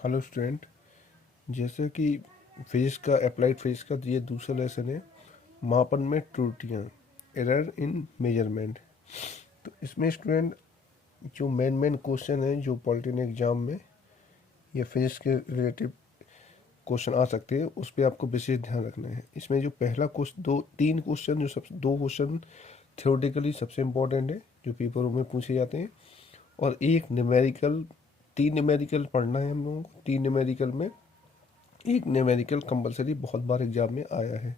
Hello student. जैसे कि physics का अप्लाइड फिजिक्स का ये दूसरा लेसन है, मापन में त्रुटियाँ, एरर इन मेजरमेंट। तो इसमें स्टूडेंट जो मेन क्वेश्चन है जो पॉलिटेक्निक एग्जाम में या फिजिक्स के रिलेटिव क्वेश्चन आ सकते हैं, उस पर आपको विशेष ध्यान रखना है। इसमें जो पहला क्वेश्चन तीन क्वेश्चन जो सब दो क्वेश्चन थ्योरेटिकली सबसे इम्पोर्टेंट है जो पेपरों में पूछे जाते हैं, और एक न्यूमेरिकल। तीन न्यूमेरिकल पढ़ना है हम लोगों को। तीन न्यूमेरिकल में एक न्यूमेरिकल कंपलसरी बहुत बार एग्जाम में आया है।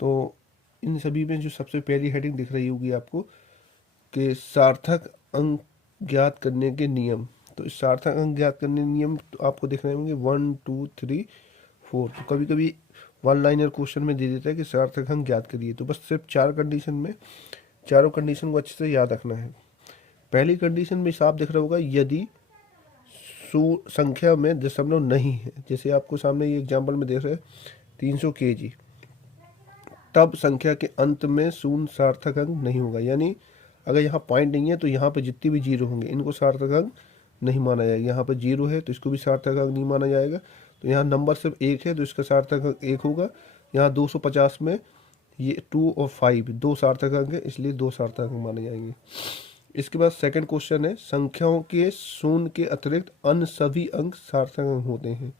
तो इन सभी में जो सबसे पहली हेडिंग दिख रही होगी आपको कि सार्थक अंक ज्ञात करने के नियम। तो इस सार्थक अंक ज्ञात करने के नियम तो आपको दिख रहे होंगे 1 2 3 4। तो कभी कभी वन लाइनर क्वेश्चन में दे देता है कि सार्थक अंक ज्ञात करिए, तो बस सिर्फ चार कंडीशन में चारों कंडीशन को अच्छे से याद रखना है। पहली कंडीशन में साफ दिख रहा होगा यदि संख्या में दशमलव नहीं है, जैसे आपको सामने ये एग्जाम्पल में देख रहे हैं 300 kg, तब संख्या के अंत में शून्य सार्थक अंक नहीं होगा। यानी अगर यहाँ पॉइंट नहीं है तो यहाँ पर जितने भी जीरो होंगे इनको सार्थक अंक नहीं माना जाएगा। यहाँ पर जीरो है तो इसको भी सार्थक अंक नहीं माना जाएगा। तो यहाँ नंबर सिर्फ एक है तो इसका सार्थक अंक एक होगा। यहाँ 250 में ये 2 और 5 दो सार्थक अंक है, इसलिए दो सार्थक अंक माने जाएंगे। इसके बाद सेकंड क्वेश्चन है संख्याओं के शून्य के अतिरिक्त अन्य सभी अंक सार्थक अंक होते हैं।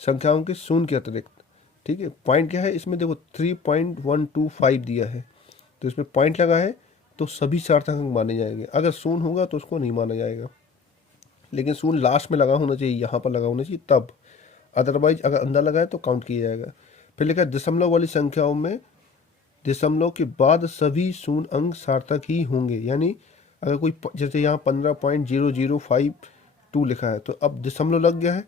संख्याओं के शून्य के अतिरिक्त, ठीक है। पॉइंट क्या है इसमें, देखो 3.125 दिया है तो इसमें पॉइंट लगा है तो सभी सार्थक अंक माने जाएंगे। अगर शून्य होगा तो उसको नहीं माना जाएगा, लेकिन शून्य लास्ट में लगा होना चाहिए, यहाँ पर लगा होना चाहिए तब। अदरवाइज अगर अंदर लगा है तो काउंट किया जाएगा। फिर लिखा है दशमलव वाली संख्याओं में दशमलव के बाद सभी शून्य अंक सार्थक ही होंगे। यानी अगर कोई जैसे यहाँ 15.0052 लिखा है तो अब दशमलव लग गया है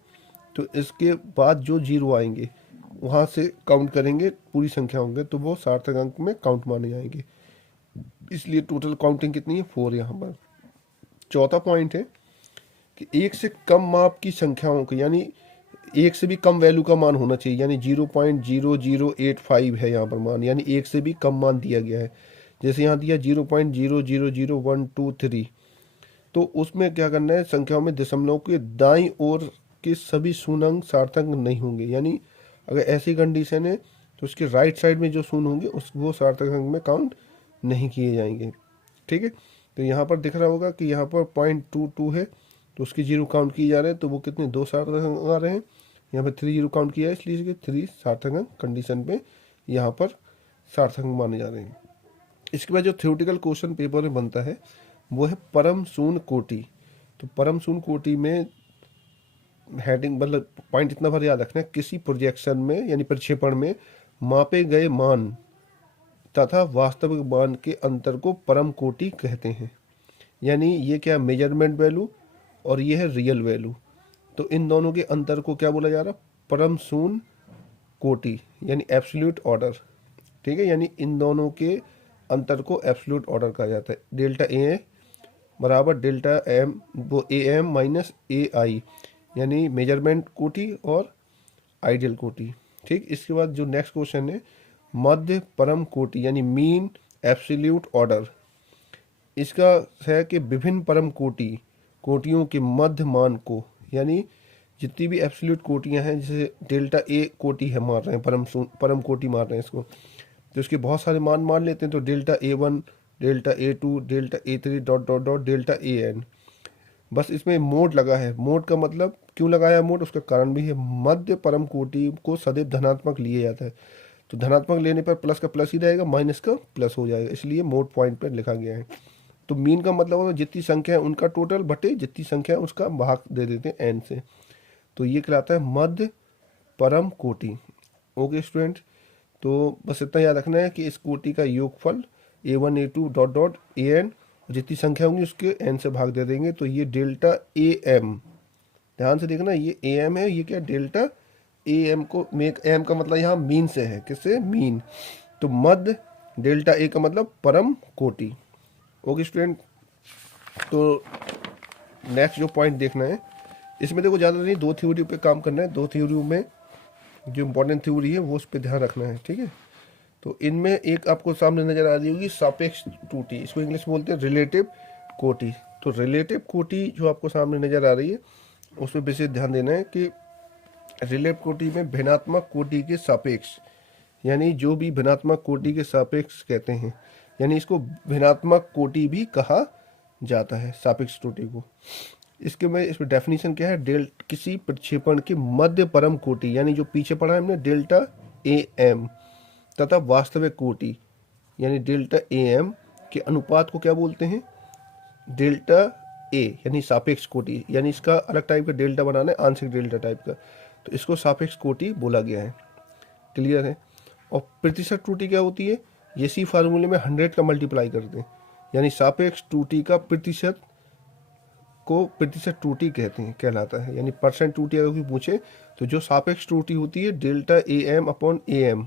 तो इसके बाद जो जीरो आएंगे वहाँ से काउंट करेंगे, पूरी संख्या होंगे तो वो सार्थक अंक में काउंट माने जाएंगे। इसलिए टोटल काउंटिंग कितनी है 4 यहाँ पर। चौथा पॉइंट है कि एक से कम माप की संख्याओं को, यानी एक से भी कम वैल्यू का मान होना चाहिए। यानी 0.0085 है यहाँ पर मान, यानी एक से भी कम मान दिया गया है। जैसे यहाँ दिया 0.000123, तो उसमें क्या करना है, संख्याओं में दशमलव के दाईं ओर के सभी शून्य अंक सार्थक नहीं होंगे। यानी अगर ऐसी कंडीशन है तो उसके राइट साइड में जो शून्य होंगे उस वो सार्थक अंक में काउंट नहीं किए जाएंगे, ठीक है। तो यहाँ पर दिख रहा होगा कि यहाँ पर 0.22 है तो उसके जीरो काउंट किए जा रहे हैं, तो वो कितने दो सार्थक अंक आ रहे हैं। यहाँ पर 3 जीरो काउंट किया है इसलिए इसके 3 सार्थक अंक कंडीशन पे यहाँ पर सार्थक अंक माने जा रहे हैं। इसके बाद जो थ्योरेटिकल क्वेश्चन पेपर में बनता है वो है परम शून्य कोटि। तो परम शून्य कोटि में हेडिंग मतलब पॉइंट इतना भर याद रखना है, किसी प्रोजेक्शन में यानी प्रक्षेपण में मापे गए मान तथा वास्तविक मान के अंतर को परम कोटि कहते हैं। यानी ये क्या, मेजरमेंट वैल्यू और ये है रियल वैल्यू, तो इन दोनों के अंतर को क्या बोला जा रहा है, परम शून्य कोटि यानी एब्सोल्यूट ऑर्डर, ठीक है। यानी इन दोनों के अंतर को एब्सोल्यूट ऑर्डर कहा जाता है। डेल्टा ए बराबर डेल्टा एम, वो ए एम माइनस ए आई, यानी मेजरमेंट कोटि और आइडियल कोटि, ठीक। इसके बाद जो नेक्स्ट क्वेश्चन है मध्य परम कोटि यानी मीन एब्सोल्यूट ऑर्डर। इसका है कि विभिन्न परम कोटियों के मध्य मान को, यानी जितनी भी एब्सोल्यूट कोटियां हैं, जैसे डेल्टा ए कोटि है मार रहे हैं, परम कोटि मार रहे हैं इसको, तो इसके बहुत सारे मान मान लेते हैं। तो delta A1, delta A2, delta A3 dot dot dot delta AN। बस इसमें मोड लगा है। मोड का मतलब क्यों लगाया मोड, उसका कारण भी है। मध्य परम कोटि को सदैव धनात्मक लिया जाता है, तो धनात्मक लेने पर प्लस का प्लस ही रहेगा, माइनस का प्लस हो जाएगा, इसलिए मोड पॉइंट पर लिखा गया है। तो मीन का मतलब होता है जितनी संख्या है उनका टोटल बटे जितनी संख्या है उसका भाग दे देते हैं n से, तो ये कहलाता है मध्य परम कोटि। ओके स्टूडेंट, तो बस इतना याद रखना है कि इस कोटि का योगफल A1 A2 dot dot AN, जितनी संख्या होंगी उसके n से भाग दे देंगे, तो ये डेल्टा AM, ध्यान से देखना ये AM है, ये क्या डेल्टा AM को मेक M का मतलब यहाँ मीन से है, किससे, मीन। तो मध्य डेल्टा A का मतलब परम कोटि। ओके स्टूडेंट, तो नेक्स्ट जो पॉइंट देखना है इसमें देखो ज़्यादा नहीं, दो थ्योरी पे काम करना है। दो थ्योरी में जो इम्पोर्टेंट थ्योरी है वो उस पर ध्यान रखना है, ठीक है। तो इनमें एक आपको सामने नजर आ रही होगी सापेक्ष त्रुटि, इसको इंग्लिश में बोलते हैं रिलेटिव कोटि। तो रिलेटिव कोटि जो आपको सामने नजर आ रही है उसमें विशेष ध्यान देना है कि रिलेटिव कोटि में भिन्नात्मक कोटि के सापेक्ष, यानी जो भी भिन्नात्मक कोटि के सापेक्ष कहते हैं, यानी इसको भिन्नात्मक कोटि भी कहा जाता है, सापेक्ष कोटि को। इसमें डेफिनेशन क्या है, किसी प्रक्षेपण के मध्य परम कोटि, यानी जो पीछे पढ़ा है हमने डेल्टा ए एम, तथा वास्तविक कोटि यानी डेल्टा ए एम के अनुपात को क्या बोलते हैं, डेल्टा ए, यानी सापेक्ष कोटि। यानी इसका अलग टाइप का डेल्टा बनाना है, आंशिक डेल्टा टाइप का, तो इसको सापेक्ष कोटि बोला गया है। क्लियर है। और प्रतिशत त्रुटि क्या होती है, इसी फार्मूले में 100 का मल्टीप्लाई करते हैं, यानी सापेक्ष त्रुटि का प्रतिशत को प्रतिशत त्रुटि कहते हैं, कहलाता है। यानी परसेंट त्रुटि अगर कोई पूछे तो जो सापेक्ष त्रुटि होती है delta A M upon A M,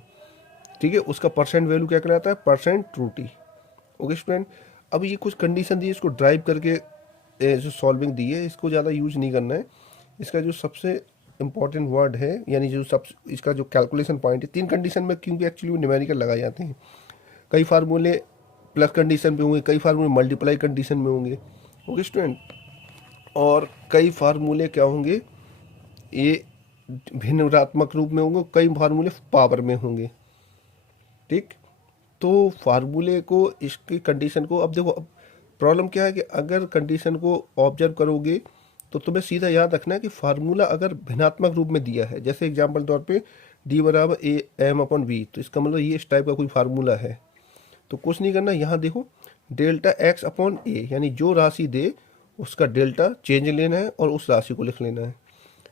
ठीक है, उसका परसेंट वैल्यू क्या कहलाता है, परसेंट त्रुटि। ओके स्टूडेंट, अब ये कुछ कंडीशन दी है, इसको ड्राइव करके जो सॉल्विंग दी है इसको ज़्यादा यूज नहीं करना है। इसका जो सबसे इंपॉर्टेंट वर्ड है, यानी जो सब इसका जो कैलकुलेशन पॉइंट है, 3 कंडीशन में क्योंकि एक्चुअली न्यूमेरिकल लगाए जाते हैं। कई फार्मूले प्लस कंडीशन पे होंगे, कई फार्मूले मल्टीप्लाई कंडीशन में होंगे। ओके स्टूडेंट, और कई फार्मूले क्या होंगे, ये भिन्नात्मक रूप में होंगे, कई फार्मूले पावर में होंगे। ठीक, तो फार्मूले को, इसकी कंडीशन को, अब देखो अब प्रॉब्लम क्या है कि अगर कंडीशन को ऑब्जर्व करोगे तो तुम्हें सीधा याद रखना है कि फार्मूला अगर भिन्नात्मक रूप में दिया है, जैसे एग्जांपल तौर पे डी बराबर ए एम अपॉन वी, तो इसका मतलब ये इस टाइप का कोई फार्मूला है, तो कुछ नहीं करना। यहाँ देखो डेल्टा एक्स अपॉन ए, यानी जो राशि दे उसका डेल्टा चेंज लेना है और उस राशि को लिख लेना है।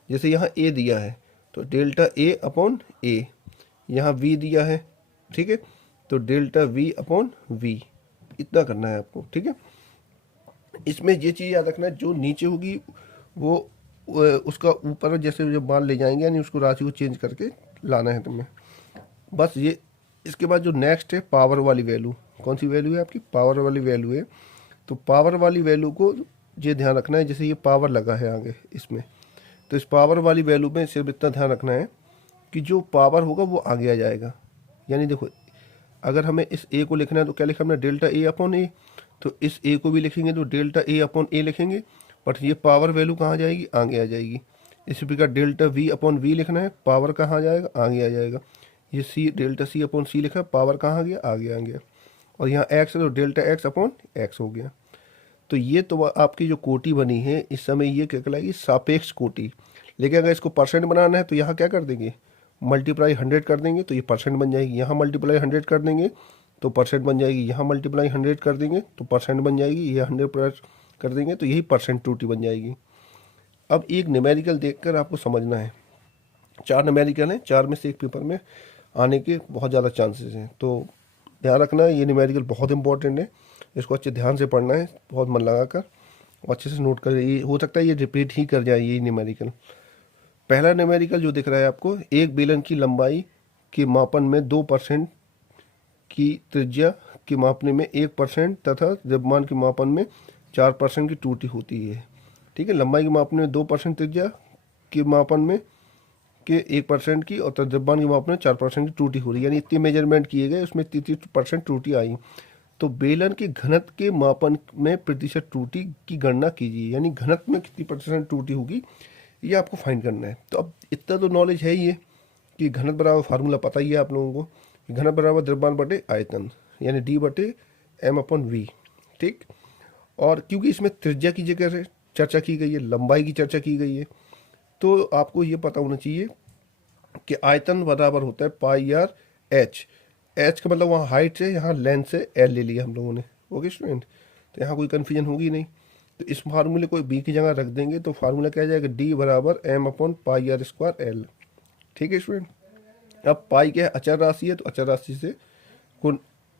जैसे यहाँ ए दिया है तो डेल्टा ए अपॉन ए, यहाँ वी दिया है, ठीक है, तो डेल्टा वी अपॉन वी, इतना करना है आपको। ठीक है, इसमें ये चीज़ याद रखना है, जो नीचे होगी वो उसका ऊपर जैसे जब मान ले जाएंगे, यानी उसको राशि को चेंज करके लाना है तुम्हें, बस ये। इसके बाद जो नेक्स्ट है पावर वाली वैल्यू, कौन सी वैल्यू है आपकी, पावर वाली वैल्यू है। तो पावर वाली वैल्यू को ये ध्यान रखना है, जैसे ये पावर लगा है आगे इसमें, तो इस पावर वाली वैल्यू में सिर्फ इतना ध्यान रखना है कि जो पावर होगा वो आगे आ जाएगा। यानी देखो अगर हमें इस ए को लिखना है तो क्या लिखा हमने, डेल्टा ए अपॉन ए, तो इस ए को भी लिखेंगे तो डेल्टा ए अपॉन ए लिखेंगे, बट ये पावर वैल्यू कहाँ जाएगी, आगे आ जाएगी। इसी प्रकार डेल्टा वी अपॉन वी लिखना है, पावर कहाँ जाएगा, आगे आ जाएगा। ये सी डेल्टा सी अपॉन सी लिखा है, पावर कहाँ गया, आगे आ गया। और यहाँ एक्स है तो डेल्टा एक्स अपॉन एक्स हो गया। तो ये तो आपकी जो कोटि बनी है इस समय ये क्या कहलाएगी, सापेक्ष कोटि। लेकिन अगर इसको परसेंट बनाना है तो यहाँ क्या कर देंगे, मल्टीप्लाई 100 कर देंगे तो ये परसेंट बन जाएगी, यहाँ मल्टीप्लाई 100 कर देंगे तो परसेंट बन जाएगी, यहाँ मल्टीप्लाई 100 कर देंगे तो परसेंट बन जाएगी, ये 100 प्लस कर देंगे तो यही परसेंट त्रुटि बन जाएगी। अब एक न्यूमेरिकल देखकर आपको समझना है, 4 न्यूमेरिकल हैं, 4 में से एक पेपर में आने के बहुत ज़्यादा चांसेस हैं, तो ध्यान रखना है, ये न्यूमेरिकल बहुत इंपॉर्टेंट है, इसको अच्छे ध्यान से पढ़ना है, बहुत मन लगा कर और अच्छे से नोट कर। ये हो सकता है ये रिपीट ही कर जाए ये न्यूमेरिकल। पहला न्यूमेरिकल जो दिख रहा है आपको, एक बेलन की लंबाई के मापन में 2% की त्रिज्या के मापने में 1% तथा द्रव्यमान के मापन में 4% की त्रुटि होती है। ठीक है, लंबाई के मापन में 2% त्रिज्या के मापन में के 1% की और द्रव्यमान के मापन में 4% की त्रुटि हो रही है, यानी इतने मेजरमेंट किए गए उसमें 33% त्रुटि आई। तो बेलन के घनत्व के मापन में प्रतिशत त्रुटि की गणना कीजिए, यानी घनत्व में कितनी % त्रुटि होगी ये आपको फाइंड करना है। तो अब इतना तो नॉलेज है ही है कि घनत्व बराबर फार्मूला पता ही है आप लोगों को, घनत्व बराबर द्रव्यमान बटे आयतन, यानी डी बटे एम अपॉन वी। ठीक, और क्योंकि इसमें त्रिज्या की जगह से चर्चा की गई है, लंबाई की चर्चा की गई है, तो आपको ये पता होना चाहिए कि आयतन बराबर होता है पाई आर एच। एच का मतलब वहाँ हाइट से, यहाँ लेंथ से एल ले लिया हम लोगों ने। ओके स्टूडेंट, तो यहाँ कोई कन्फ्यूजन होगी नहीं। तो इस फार्मूले को बी की जगह रख देंगे तो फार्मूला क्या आ जाएगा, डी बराबर M upon pi R square L. ठीक है स्टूडेंट, अब पाई क्या है, अचर राशि है, तो अचर राशि से को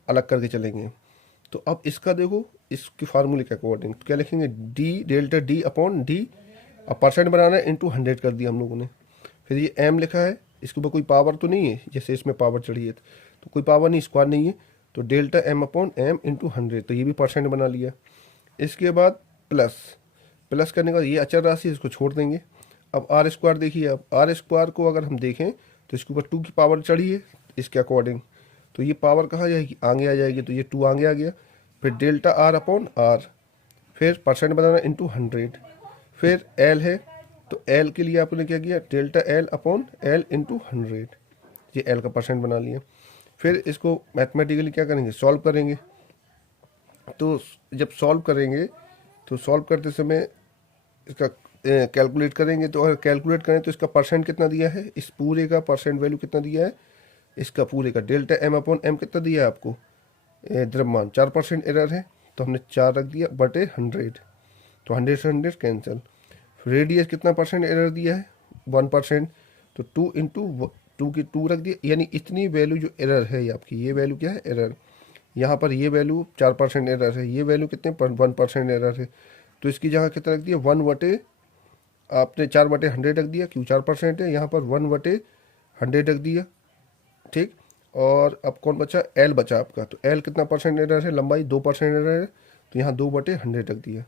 अलग करके चलेंगे। तो अब इसका देखो, इसके फार्मूले के अकॉर्डिंग तो क्या लिखेंगे, D delta D upon D, अब परसेंट बनाना है इंटू 100 कर दिया हम लोगों ने। फिर ये एम लिखा है, इसके ऊपर कोई पावर तो नहीं है, जैसे इसमें पावर चढ़ी है तो कोई पावर नहीं, स्क्वायर नहीं है, तो delta M upon M into 100, तो ये भी परसेंट बना लिया। इसके बाद प्लस, प्लस करने का ये अचर राशि, इसको छोड़ देंगे। अब आर स्क्वायर देखिए, अब आर स्क्वायर को अगर हम देखें तो इसके ऊपर 2 की पावर चढ़ी है इसके अकॉर्डिंग, तो ये पावर कहाँ जाएगी, आगे आ जाएगी, तो ये 2 आगे आ गया। फिर डेल्टा आर अपॉन आर, फिर परसेंट बनाना इंटू 100, फिर एल है तो एल के लिए आपने क्या किया, delta L upon L into 100, ये एल का परसेंट बना लिया। फिर इसको मैथमेटिकली क्या करेंगे, सॉल्व करेंगे। तो जब सॉल्व करेंगे तो सॉल्व करते समय इसका कैलकुलेट करेंगे, तो अगर कैलकुलेट करें तो इसका परसेंट कितना दिया है, इस पूरे का परसेंट वैल्यू कितना दिया है, इसका पूरे का डेल्टा एम अपॉन एम कितना दिया है आपको, द्रव्यमान 4% एरर है, तो हमने 4 रख दिया बटे 100, तो 100 से 100 कैंसिल। रेडियस कितना परसेंट एरर दिया है, 1%, तो 2 इंटू 2 की 2 रख दिया, यानी इतनी वैल्यू जो एरर है ये आपकी, ये वैल्यू क्या है एरर। यहाँ पर ये वैल्यू 4% एरर है, ये वैल्यू कितने 1% एरर है, तो इसकी जगह कितना रख दिया 1 बटे, आपने 4 बटे 100 रख दिया, क्यों 4% है, यहाँ पर 1 बटे 100 रख दिया, ठीक। और अब कौन बचा, एल बचा आपका, तो एल कितना परसेंट एरर है, लंबाई 2% एरर है, तो यहाँ 2 बटे 100 रख दिया।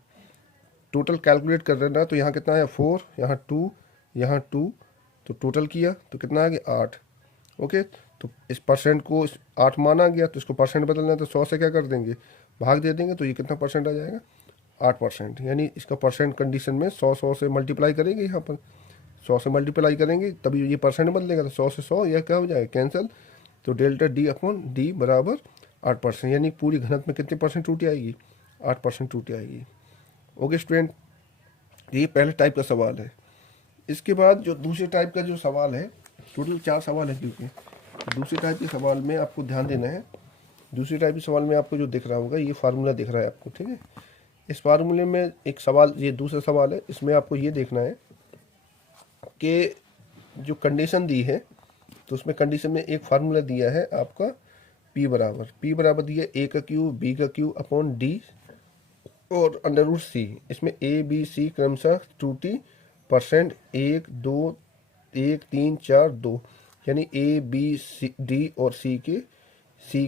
टोटल कैलकुलेट कर रहे ना, तो यहाँ कितना है 4, यहाँ 2, यहाँ 2, तो टोटल किया तो कितना आ गया 8। ओके, तो इस परसेंट को 8 माना गया, तो इसको परसेंट बदलना है, तो 100 से क्या कर देंगे, भाग दे देंगे, तो ये कितना परसेंट आ जाएगा 8%। यानी इसका परसेंट कंडीशन में 100 से मल्टीप्लाई करेंगे, यहाँ पर 100 से मल्टीप्लाई करेंगे तभी ये परसेंट बदलेगा, तो 100 से 100 यह क्या हो जाएगा कैंसिल, तो डेल्टा डी अपॉन डी बराबर 8%, यानी पूरी घनत्व में कितने परसेंट त्रुटि आएगी, 8% त्रुटि आएगी। ओके स्टूडेंट, ये पहले टाइप का सवाल है। इसके बाद जो दूसरे टाइप का जो सवाल है, टोटल 4 सवाल है, क्योंकि दूसरे टाइप के सवाल में आपको ध्यान देना है। दूसरे टाइप के सवाल में आपको जो दिख रहा होगा, ये फार्मूला दिख रहा है आपको, ठीक है। इस फार्मूले में एक सवाल, ये दूसरा सवाल है, इसमें आपको ये देखना है कि जो कंडीशन दी है, तो उसमें कंडीशन में एक फार्मूला दिया है आपका P बराबर दिया ए का क्यू, बी का क्यू अपॉन डी और अंडर रूट सी। इसमें ए बी सी क्रमशः त्रुटि परसेंट 1 2 1 3 4 2, यानी ए बी सी डी और सी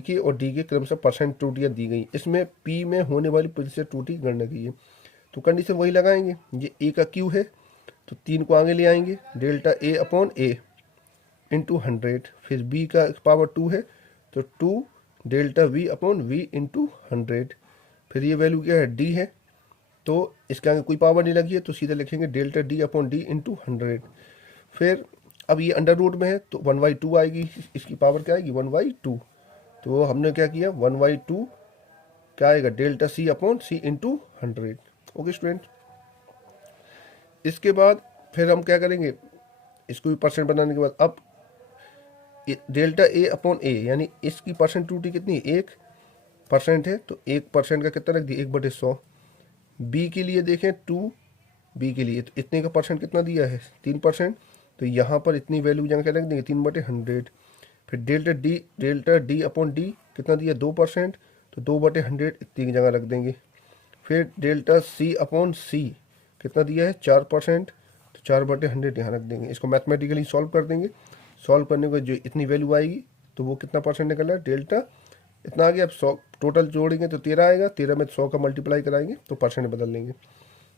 के और डी के क्रमशः परसेंट त्रुटियाँ दी गई। इसमें पी में होने वाली प्रतिशत त्रुटि गणना की है, तो कंडीशन वही लगाएंगे। ये ए का क्यू है, तो 3 को आगे ले आएंगे, delta A upon A into 100, फिर बी का पावर 2 है, तो 2 delta V upon V into 100, फिर ये वैल्यू क्या है डी है, तो इसके आगे कोई पावर नहीं लगी है, तो सीधा लिखेंगे delta D upon D into 100। फिर अब ये अंडर रूट में है, तो 1/2 आएगी, इसकी पावर क्या आएगी 1/2, तो हमने क्या किया 1/2 क्या आएगा डेल्टा सी अपॉन सी इंटू 100। ओके स्टूडेंट, इसके बाद फिर हम क्या करेंगे, इसको भी परसेंट बनाने के बाद अब डेल्टा ए अपॉन ए, यानी इसकी परसेंट त्रुटि कितनी है 1% है, तो 1% का कितना रख दिया 1/100। बी के लिए देखें 2, बी के लिए तो इतने का परसेंट कितना दिया है 3%, तो यहाँ पर इतनी वैल्यू जगह क्या रख देंगे 3/100। फिर डेल्टा डी अपॉन डी कितना दिया 2%, तो 2/100 इतनी की जगह रख देंगे। फिर डेल्टा सी अपॉन सी कितना दिया है 4%, तो 4/100 यहाँ रख देंगे। इसको मैथमेटिकली सॉल्व कर देंगे, सॉल्व करने को जो इतनी वैल्यू आएगी, तो वो कितना परसेंट निकला डेल्टा इतना आ गया। अब 100 टोटल जोड़ेंगे तो 13 आएगा, 13 में 100 का मल्टीप्लाई कराएंगे तो परसेंट बदल लेंगे।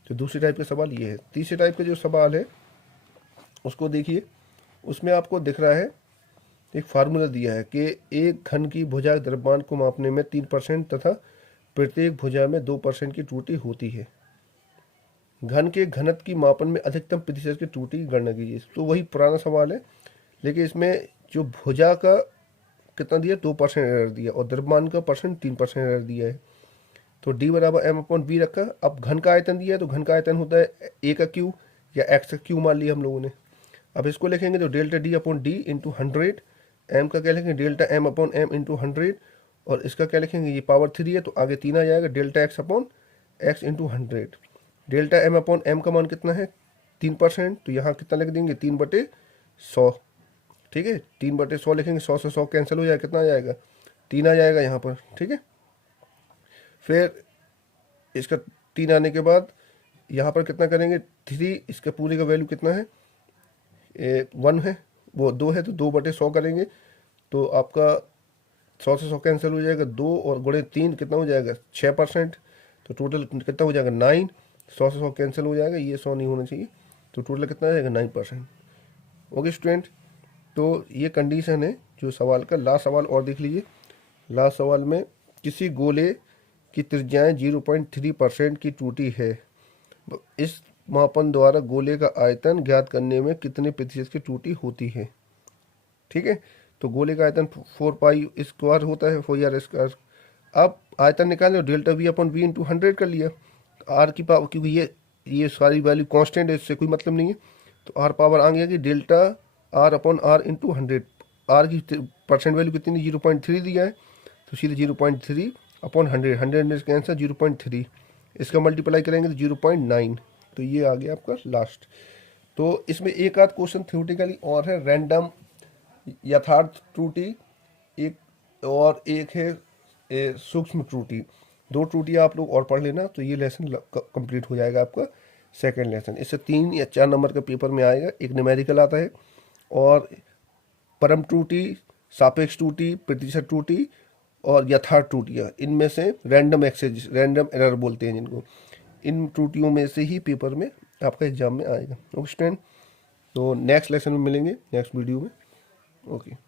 तो दूसरे टाइप का सवाल ये है। तीसरे टाइप का जो सवाल है उसको देखिए, उसमें आपको दिख रहा है एक फार्मूला दिया है कि एक घन की भुजा द्रव्यमान को मापने में 3% तथा प्रत्येक भुजा में 2% की त्रुटि होती है। घन के घनत्व की मापन में अधिकतम प्रतिशत की त्रुटि की गणना कीजिए। तो वही पुराना सवाल है, लेकिन इसमें जो भुजा का कितना दिया 2% एरर दिया और द्रव्यमान का परसेंट 3% एरर दिया है। तो डी बराबर एम अपॉन बी रखा। अब घन का आयतन दिया है, तो घन का आयतन होता है ए का क्यू या एक्स का क्यू मान लिया हम लोगों ने। अब इसको लिखेंगे तो delta D upon D into 100, M का क्या लिखेंगे delta M upon M into 100, और इसका क्या लिखेंगे ये पावर 3 है, तो आगे 3 आ जाएगा delta X upon X into 100। Delta M upon M का मान कितना है 3%, तो यहाँ कितना लिख देंगे 3/100, ठीक है 3/100 लिखेंगे, 100 से 100 कैंसिल हो जाएगा, कितना आ जाएगा 3 आ जाएगा यहाँ पर, ठीक है। फिर इसका 3 आने के बाद यहाँ पर कितना करेंगे 3, इसका पूरे का वैल्यू कितना है 1 है, वो 2 है, तो 2/100 करेंगे, तो आपका 100 से 100 कैंसिल हो जाएगा, 2 और गुणे 3 कितना हो जाएगा 6%, तो टोटल कितना हो जाएगा 9। 100 से 100 कैंसिल हो जाएगा, ये 100 नहीं होना चाहिए, तो टोटल कितना आ जाएगा 9%। ओके स्टूडेंट, तो ये कंडीशन है जो सवाल का। लास्ट सवाल और देख लीजिए। लास्ट सवाल में किसी गोले की त्रिज्याएं 0.3% की त्रुटि है। इस मापन द्वारा गोले का आयतन ज्ञात करने में कितने प्रतिशत की त्रुटि होती है। ठीक है, तो गोले का आयतन 4 पाई होता है, 4r²। अब आयतन निकालें, delta V upon V into 100 कर लिया। आर की पावर, क्योंकि ये सारी वैल्यू कांस्टेंट है, इससे कोई मतलब नहीं है, तो आर पावर आ गया कि delta R upon R into 100। R की परसेंट वैल्यू कितनी, 0.3 दिया है, तो सीधे 0.3 अपॉन 100, 100 का आंसर 0.3, इसका मल्टीप्लाई करेंगे तो 0.9, तो ये आ गया आपका लास्ट। तो इसमें एक आध क्वेश्चन थ्योरेटिकली और है, रैंडम यथार्थ त्रुटि एक, और एक है सूक्ष्म त्रुटि। दो त्रुटियाँ आप लोग और पढ़ लेना, तो ये लेसन कंप्लीट हो जाएगा आपका सेकंड लेसन। इससे 3 या 4 नंबर का पेपर में आएगा। एक न्यूमेरिकल आता है, और परम त्रुटि, सापेक्ष त्रुटि, प्रतिशत त्रुटि और यथार्थ त्रुटियाँ, इनमें से रैंडम एक्सेस, रैंडम एरर बोलते हैं जिनको, इन त्रुटियों में से ही पेपर में आपका एग्जाम में आएगा। ओके स्टूडेंट, तो नेक्स्ट लेसन में मिलेंगे, नेक्स्ट वीडियो में। ओके।